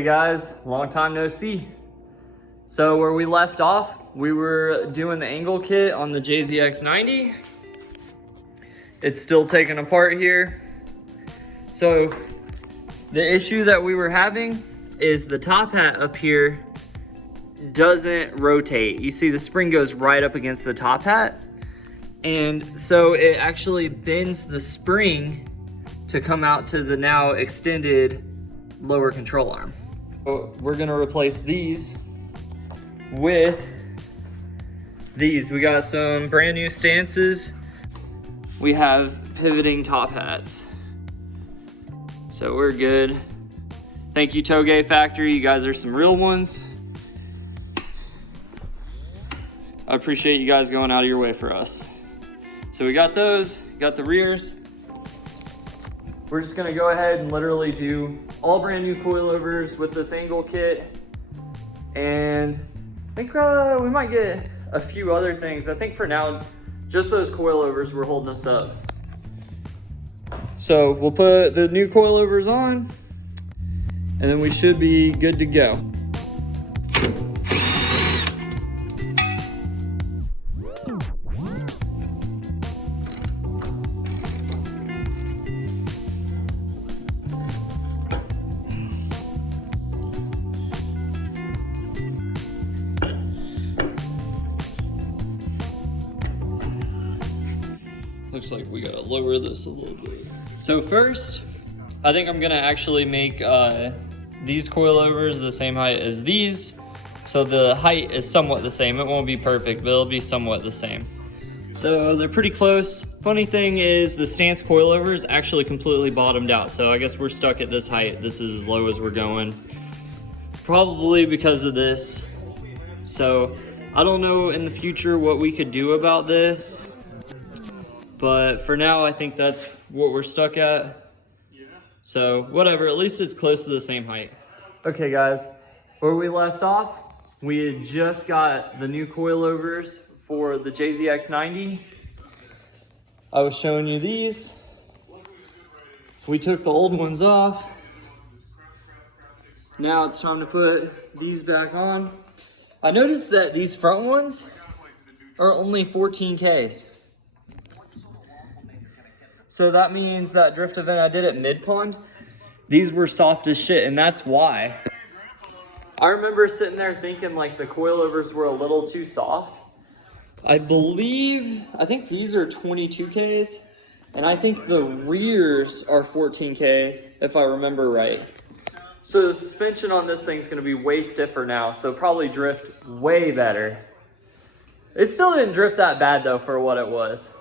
Hey guys, long time no see. So where we left off, we were doing the angle kit on the JZX90. It's still taken apart here. So the issue that we were having is the top hat up here doesn't rotate. You see the spring goes right up against the top hat. And so it actually bends the spring to come out to the now extended lower control arm. So we're gonna replace these with these. We got some brand new stances. We have pivoting top hats. So we're good. Thank you, Toge Factory. You guys are some real ones. I appreciate you guys going out of your way for us. So we got those, got the rears. We're just gonna go ahead and literally do all brand new coilovers with this angle kit. And I think we might get a few other things. I think for now, just those coilovers were holding us up. So we'll put the new coilovers on and then we should be good to go. Looks like we gotta lower this a little bit. So first, I think I'm gonna actually make these coilovers the same height as these. So the height is somewhat the same. It won't be perfect, but it'll be somewhat the same. So they're pretty close. Funny thing is the stance coilover is actually completely bottomed out. So I guess we're stuck at this height. This is as low as we're going. Probably because of this. So I don't know in the future what we could do about this. But for now, I think that's what we're stuck at. So whatever, at least it's close to the same height. Okay guys, where we left off, we had just got the new coilovers for the JZX90. I was showing you these. We took the old ones off. Now it's time to put these back on. I noticed that these front ones are only 14Ks. So that means that drift event I did at Mid Pond, these were soft as shit, and that's why. I remember sitting there thinking like the coilovers were a little too soft. I think these are 22Ks, and I think the rears are 14K, if I remember right. So the suspension on this thing's gonna be way stiffer now, so probably drift way better. It still didn't drift that bad though for what it was.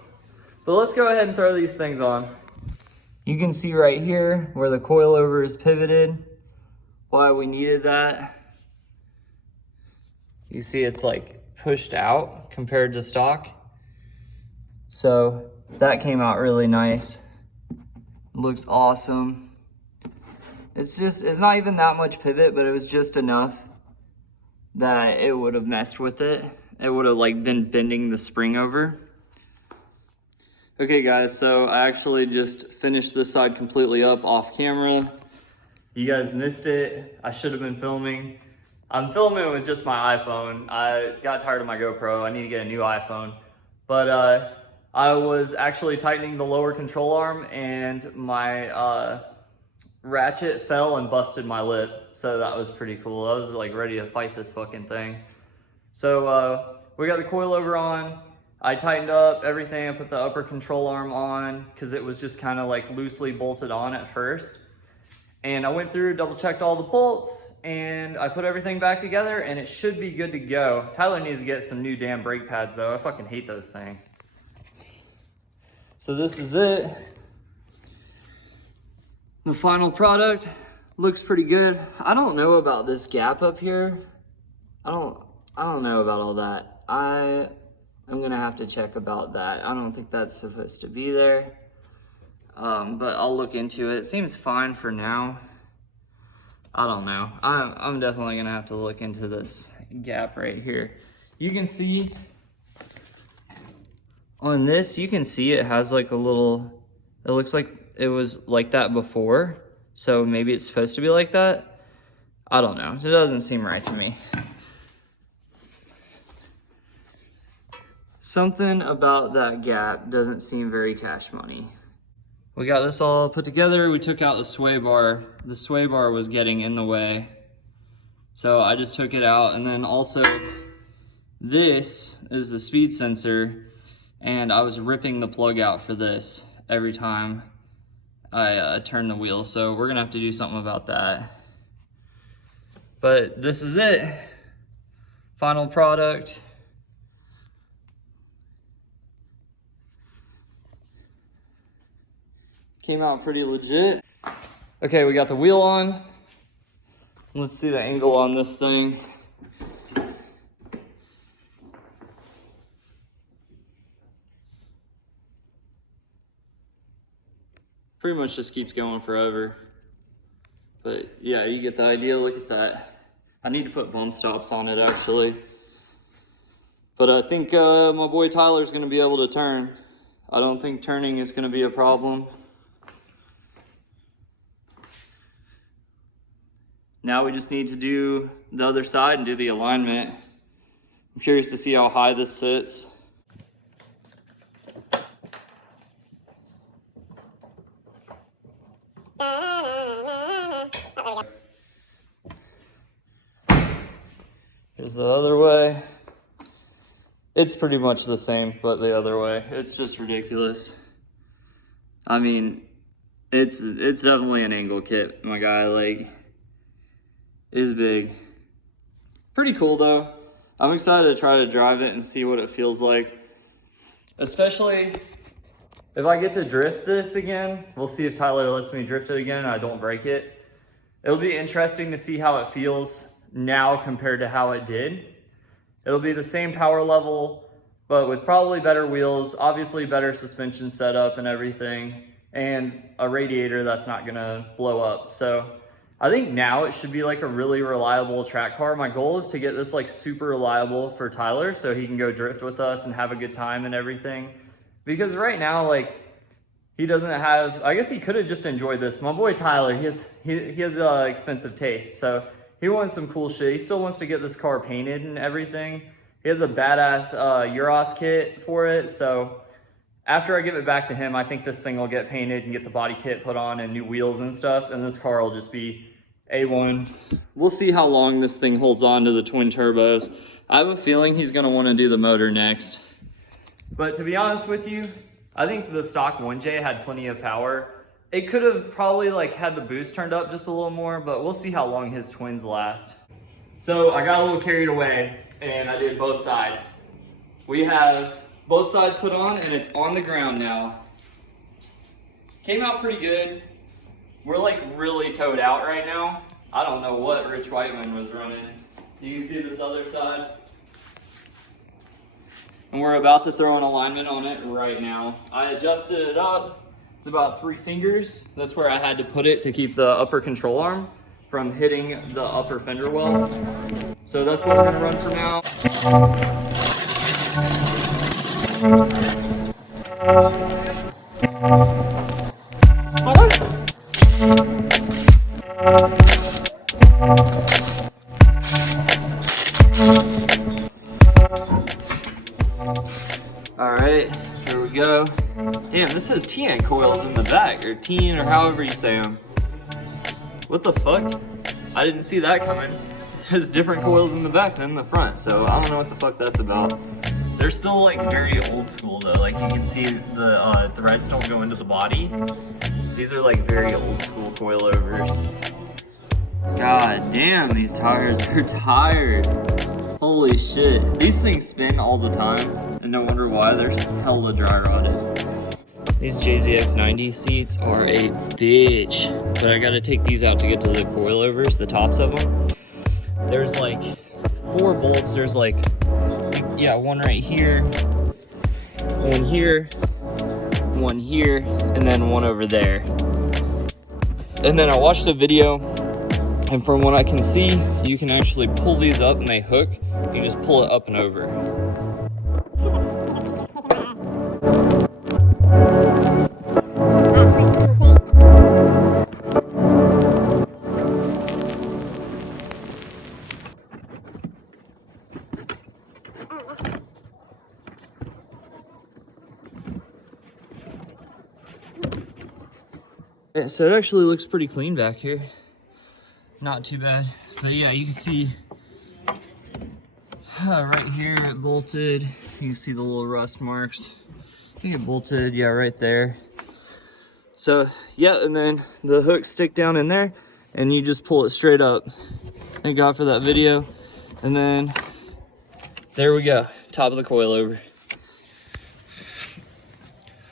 But let's go ahead and throw these things on. You can see right here where the coilover is pivoted, why we needed that. You see it's like pushed out compared to stock. So that came out really nice. Looks awesome. It's not even that much pivot, but it was just enough that it would have messed with it. It would have like been bending the spring over. Okay guys, so I actually just finished this side completely up off camera. You guys missed it. I should have been filming. I'm filming with just my iPhone. I got tired of my GoPro. I need to get a new iPhone. But I was actually tightening the lower control arm and my ratchet fell and busted my lip. So that was pretty cool. I was like ready to fight this fucking thing. So we got the coilover on. I tightened up everything. I put the upper control arm on because it was just kind of like loosely bolted on at first. And I went through, double checked all the bolts, and I put everything back together and it should be good to go. Tyler needs to get some new damn brake pads though. I fucking hate those things. So this is it. The final product looks pretty good. I don't know about this gap up here. I don't know about all that. I'm gonna have to check about that. I don't think that's supposed to be there, but I'll look into it. It seems fine for now. I don't know. I'm definitely gonna have to look into this gap right here. You can see on this, you can see it has like a little, it looks like it was like that before. So maybe it's supposed to be like that. I don't know. It doesn't seem right to me. Something about that gap doesn't seem very cash money. We got this all put together. We took out the sway bar. The sway bar was getting in the way. So I just took it out. And then also this is the speed sensor. And I was ripping the plug out for this every time I turn the wheel. So we're gonna have to do something about that. But this is it. Final product. Came out pretty legit. Okay, we got the wheel on. Let's see the angle on this thing. Pretty much just keeps going forever. But yeah, you get the idea. Look at that. I need to put bump stops on it actually. But I think my boy Tyler's gonna be able to turn. I don't think turning is gonna be a problem. Now we just need to do the other side and do the alignment. I'm curious to see how high this sits. Here's the other way. It's pretty much the same, but the other way. It's just ridiculous. I mean, it's definitely an angle kit, my guy. Like, is big. Pretty cool though. I'm excited to try to drive it and see what it feels like. Especially if I get to drift this again. We'll see if Tyler lets me drift it again and I don't break it. It'll be interesting to see how it feels now compared to how it did. It'll be the same power level, but with probably better wheels, obviously better suspension setup and everything, and a radiator that's not gonna blow up. So I think now it should be like a really reliable track car. My goal is to get this like super reliable for Tyler so he can go drift with us and have a good time and everything. Because right now, like, he doesn't have, I guess he could have just enjoyed this. My boy Tyler, he has expensive taste. So he wants some cool shit. He still wants to get this car painted and everything. He has a badass Euros kit for it. So after I give it back to him, I think this thing will get painted and get the body kit put on and new wheels and stuff. And this car will just be A1. We'll see how long this thing holds on to the twin turbos. I have a feeling he's gonna wanna do the motor next. But to be honest with you, I think the stock 1J had plenty of power. It could have probably like had the boost turned up just a little more, but we'll see how long his twins last. So I got a little carried away and I did both sides. We have both sides put on and it's on the ground now. Came out pretty good. We're like really towed out right now. I don't know what Rich Whiteman was running. You can see this other side. And we're about to throw an alignment on it right now. I adjusted it up. It's about 3 fingers. That's where I had to put it to keep the upper control arm from hitting the upper fender well. So that's what we're gonna run for now. All right, here we go. Damn, this says TN coils in the back, or TN, or however you say them. What the fuck? I didn't see that coming. There's different coils in the back than in the front, so I don't know what the fuck that's about. They're still like very old school though. Like you can see the threads don't go into the body. These are like very old school coilovers. God damn, these tires are tired. Holy shit. These things spin all the time, and no wonder why they're hella dry rotted. These JZX90 seats are a bitch, but I gotta take these out to get to the coilovers, the tops of them. There's like 4 bolts. There's like, yeah, one right here, one here, one here, and then one over there. And then I watched a video, and from what I can see, you can actually pull these up and they hook. You can just pull it up and over. So it actually looks pretty clean back here. Not too bad. But yeah, you can see right here it bolted. You can see the little rust marks. I think it bolted, yeah, right there. So yeah, and then the hooks stick down in there and you just pull it straight up. Thank God for that video. And then there we go, top of the coilover.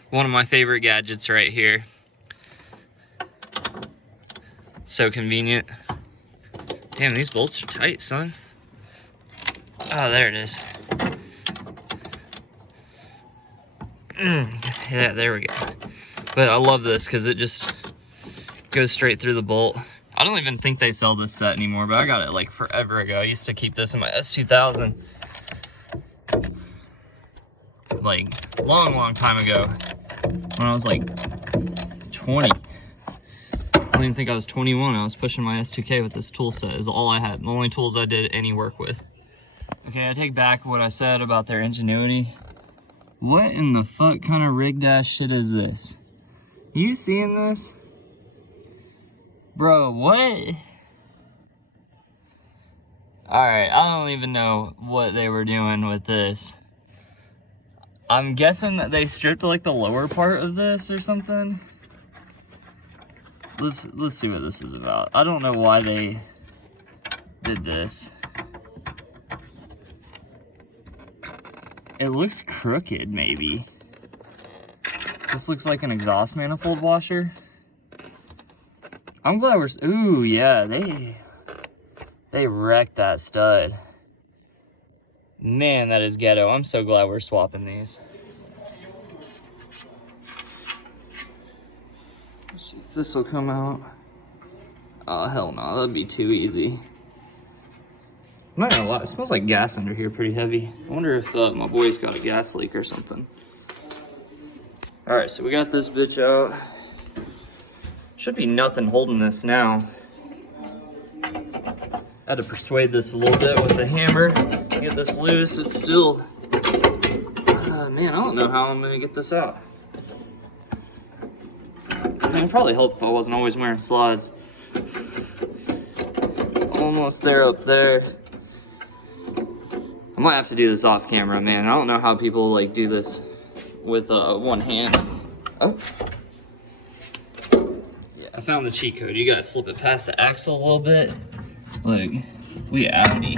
One of my favorite gadgets right here. So convenient. Damn, these bolts are tight, son. Oh, there it is. Yeah, there we go. But I love this because it just goes straight through the bolt. I don't even think they sell this set anymore, but I got it like forever ago. I used to keep this in my S2000. Like, long time ago. When I was like 20. I don't even think I was 21. I was pushing my S2K with this tool set. Is all I had. The only tools I did any work with. Okay, I take back what I said about their ingenuity. What in the fuck kind of rigged ass shit is this? You seeing this? Bro, what? Alright, I don't even know what they were doing with this. I'm guessing that they stripped like the lower part of this or something. Let's see what this is about. I don't know why they did this. It looks crooked, maybe. This looks like an exhaust manifold washer. I'm glad we're, ooh, yeah, they wrecked that stud. Man, that is ghetto. I'm so glad we're swapping these. Let's see if this will come out. Oh, hell no, that'd be too easy. I'm not gonna lie, it smells like gas under here pretty heavy. I wonder if my boy's got a gas leak or something. All right, so we got this bitch out. Should be nothing holding this now. Had to persuade this a little bit with the hammer. Get this loose, it's still, man, I don't know how I'm gonna get this out. I mean, it'd probably help if I wasn't always wearing slides. Almost there up there. I might have to do this off camera, man. I don't know how people like do this with one hand. Oh. Yeah, I found the cheat code. You gotta slip it past the axle a little bit. Look, we Audi.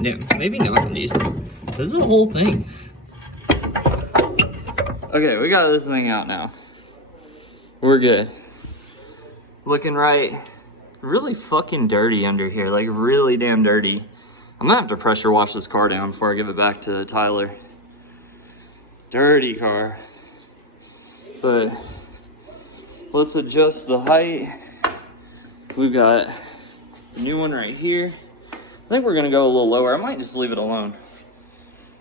Yeah, maybe not these. This is a whole thing. Okay, we got this thing out now. We're good. Looking right. Really fucking dirty under here, like really damn dirty. I'm gonna have to pressure wash this car down before I give it back to Tyler. Dirty car. But let's adjust the height. We've got a new one right here. I think we're gonna go a little lower. I might just leave it alone.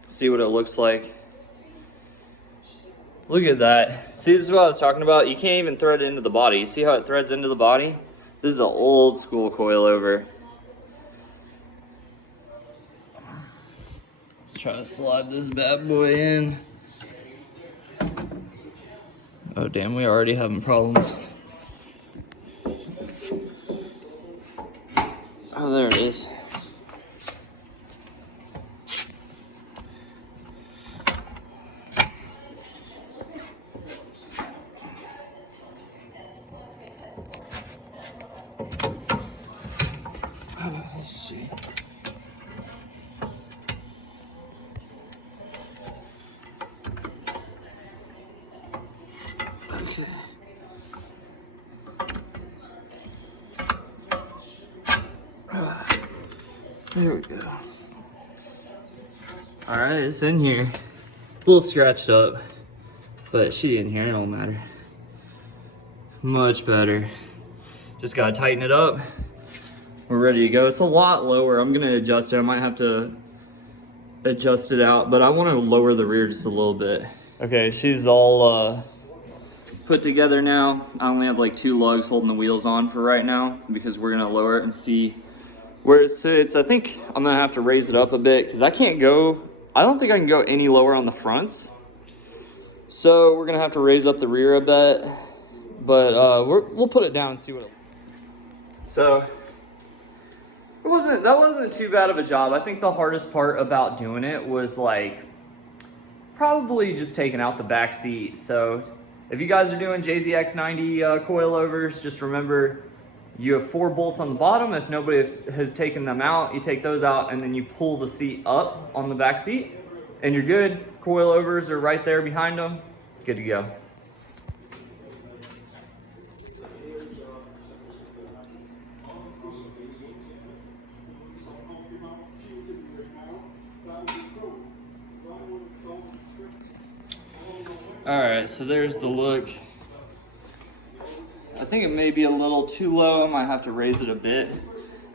See what it looks like. Look at that. See, this is what I was talking about. You can't even thread it into the body. You see how it threads into the body? This is an old school coilover. Let's try to slide this bad boy in. Oh damn, we already having problems. Oh, there it is. Let's see. Okay. There we go. All right, it's in here. A little scratched up, but she in here, it don't matter. Much better. Just gotta tighten it up. We're ready to go. It's a lot lower. I'm gonna adjust it. I might have to adjust it out, but I wanna lower the rear just a little bit. Okay, she's all put together now. I only have like 2 lugs holding the wheels on for right now because we're gonna lower it and see where it sits. I think I'm gonna have to raise it up a bit because I don't think I can go any lower on the fronts. So we're gonna have to raise up the rear a bit, but we'll put it down and see what it. So that wasn't too bad of a job. I think the hardest part about doing it was like probably just taking out the back seat. So if you guys are doing JZX90 coilovers, just remember you have 4 bolts on the bottom. If nobody has taken them out, you take those out and then you pull the seat up on the back seat and you're good. Coilovers are right there behind them. Good to go. All right, so there's the look. I think it may be a little too low. I might have to raise it a bit.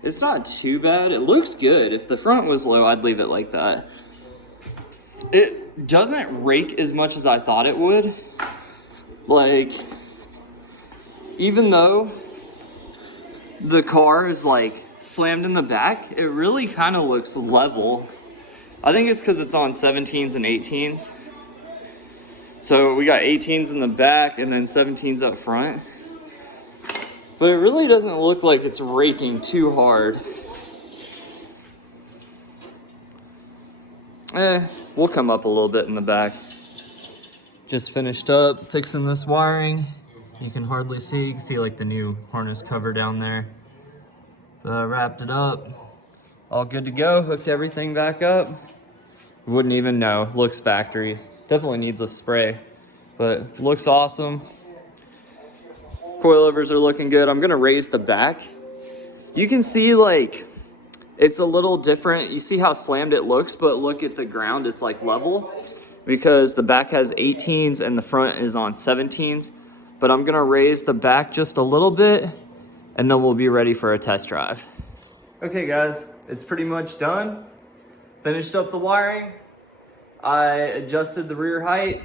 It's not too bad. It looks good. If the front was low, I'd leave it like that. It doesn't rake as much as I thought it would. Like, even though the car is like slammed in the back, it really kind of looks level. I think it's because it's on 17s and 18s. So we got 18s in the back and then 17s up front. But it really doesn't look like it's raking too hard. We'll come up a little bit in the back. Just finished up fixing this wiring. You can hardly see, you can see like the new harness cover down there. Wrapped it up. All good to go, hooked everything back up. Wouldn't even know, looks factory. Definitely needs a spray, but looks awesome. Coilovers are looking good. I'm gonna raise the back. You can see like, it's a little different. You see how slammed it looks, but look at the ground, it's like level because the back has 18s and the front is on 17s. But I'm gonna raise the back just a little bit and then we'll be ready for a test drive. Okay guys, it's pretty much done. Finished up the wiring. I adjusted the rear height.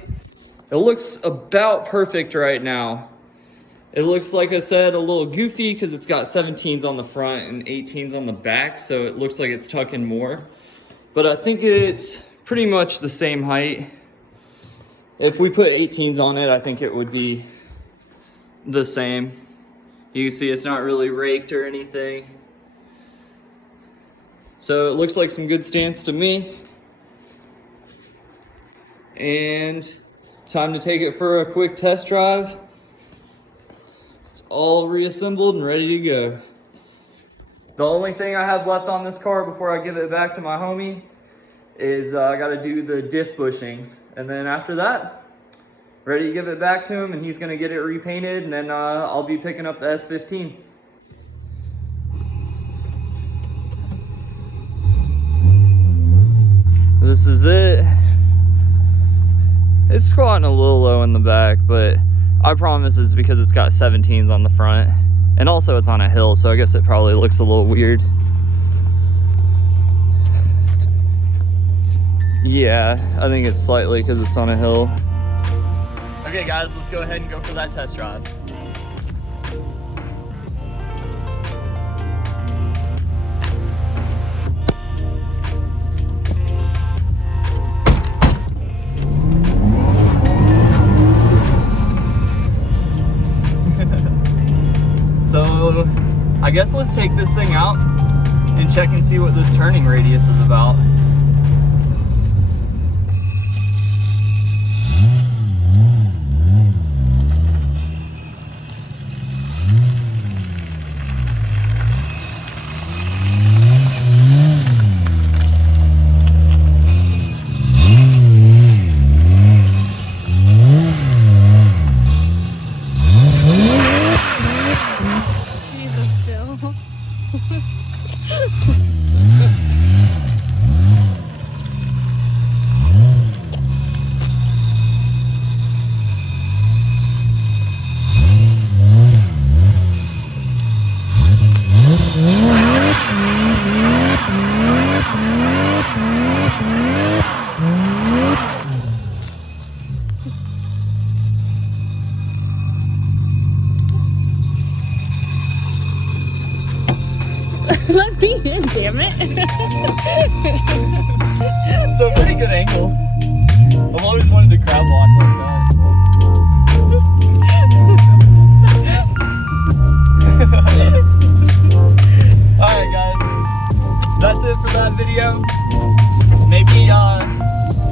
It looks about perfect right now. It looks, like I said, a little goofy because it's got 17s on the front and 18s on the back, so it looks like it's tucking more. But I think it's pretty much the same height. If we put 18s on it, I think it would be the same. You can see it's not really raked or anything. So it looks like some good stance to me. And time to take it for a quick test drive. It's all reassembled and ready to go. The only thing I have left on this car before I give it back to my homie is I gotta do the diff bushings. And then after that, ready to give it back to him and he's gonna get it repainted and then I'll be picking up the S15. This is it. It's squatting a little low in the back, but I promise it's because it's got 17s on the front. And also it's on a hill, so I guess it probably looks a little weird. Yeah, I think it's slightly because it's on a hill. Okay guys, let's go ahead and go for that test drive. So I guess let's take this thing out and check and see what this turning radius is about. Let me in, damn it. So pretty good angle. I'm always wanted to crab walk like that. Alright guys, that's it for that video. Maybe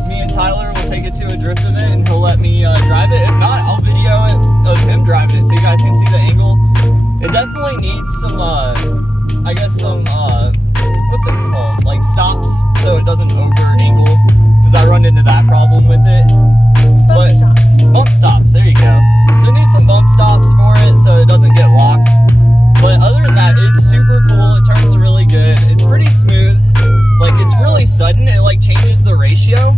me and Tyler will take it to a drift event and he'll let me drive it. If not, I'll video it of him driving it so you guys can see the angle. It definitely needs some, I guess some, what's it called? Like stops so it doesn't over angle. Because I run into that problem with it. Bump stops. Bump stops, there you go. So it needs some bump stops for it so it doesn't get locked. But other than that, it's super cool. It turns really good. It's pretty smooth. Like, it's really sudden. It like changes the ratio.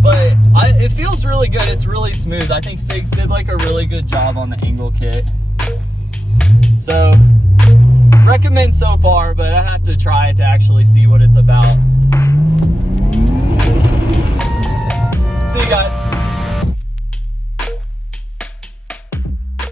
But it feels really good. It's really smooth. I think Figs did like a really good job on the angle kit. So, recommend so far, but I have to try it to actually see what it's about. See you guys.